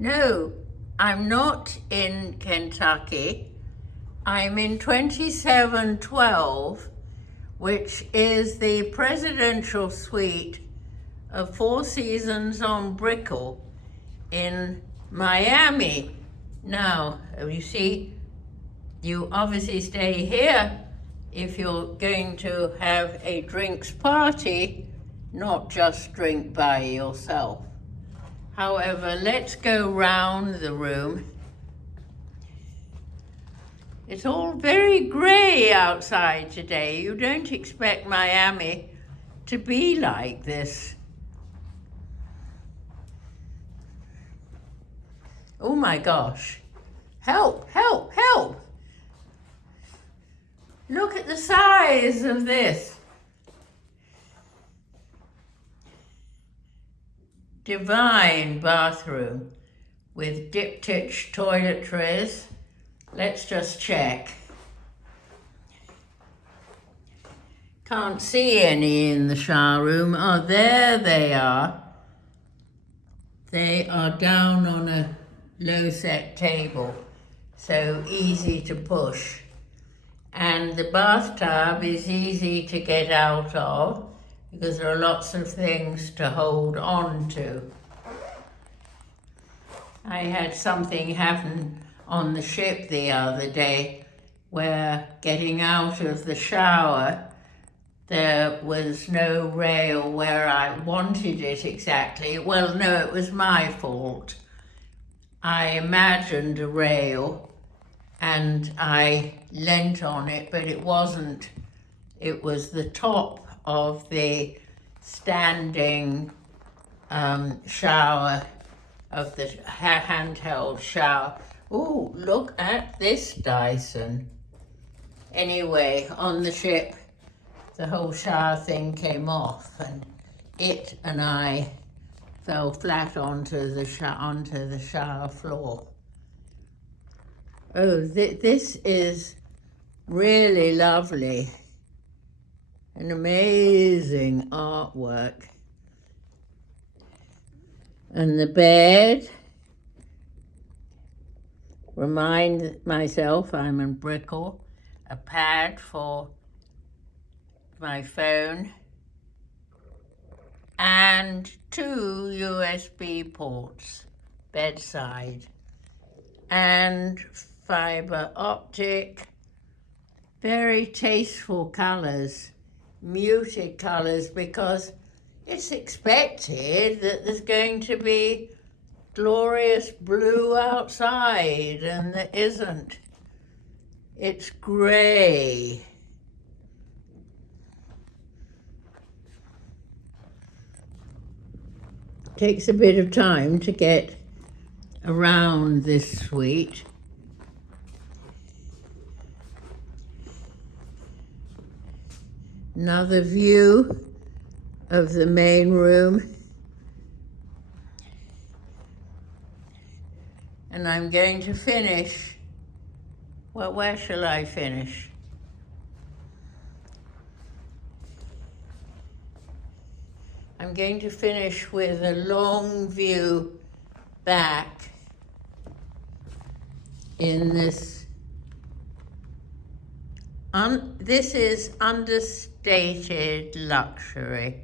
No, I'm not in Kentucky. I'm in 2712, which is the presidential suite of Four Seasons on Brickell in Miami. Now, you see, you obviously stay here if you're going to have a drinks party, not just drink by yourself. However, let's go round the room. It's all very grey outside today. You don't expect Miami to be like this. Oh my gosh. Help, help, help! Look at the size of this. Divine bathroom with diptych toiletries. Let's just check. Can't see any in the shower room. Oh, there they are. They are down on a low-set table, so easy to push. And the bathtub is easy to get out of because there are lots of things to hold on to. I had something happen on the ship the other day where getting out of the shower, there was no rail where I wanted it exactly. Well, no, it was my fault. I imagined a rail and I leant on it, but it wasn't. It was the top of the standing shower, of the handheld shower. Oh, look at this Dyson. Anyway, on the ship, the whole shower thing came off and it and I fell flat onto the shower floor. Oh, this is really lovely. An amazing artwork. And the bed, remind myself I'm in Brickell, a pad for my phone, and 2 USB ports bedside, and fiber optic, very tasteful colors, muted colors, because it's expected that there's going to be glorious blue outside, and there isn't. It's grey. Takes a bit of time to get around this suite. Another view of the main room. And I'm going to finish. Well, where shall I finish? I'm going to finish with a long view back in this. This is understated luxury.